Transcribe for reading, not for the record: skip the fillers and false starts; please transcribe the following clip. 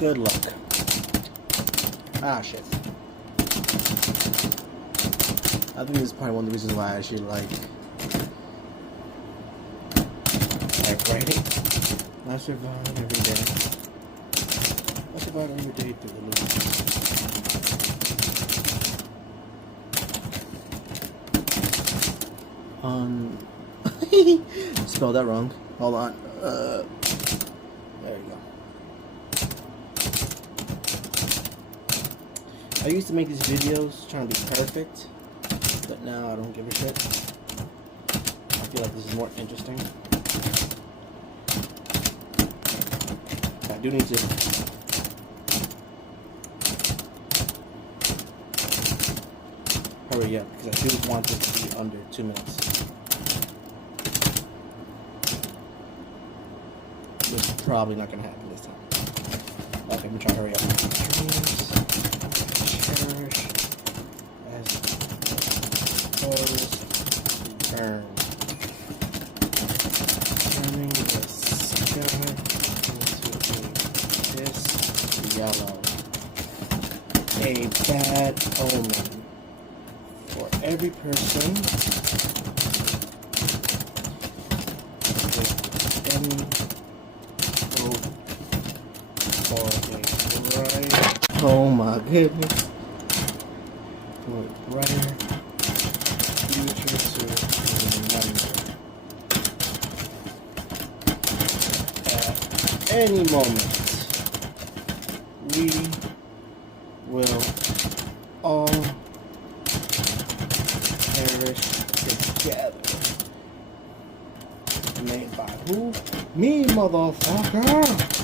Good luck. Ah, shit. I think this is probably one of the reasons why I actually like writing. I survive every day. I survive every day through the loop. Spelled that wrong. Hold on. There you go. I used to make these videos trying to be perfect, but now I don't give a shit. I feel like this is more interesting. I do need to hurry up because I do want this to be under 2 minutes. Which is probably not going to happen this time. Okay, I'm trying to hurry up. Cherish as close burn. Turning the sky into this yellow. A bad omen for every person with any hope for a bright. Oh my goodness. For a brighter future to remember. At any moment, we will all perish together. Made by who? Me, motherfucker!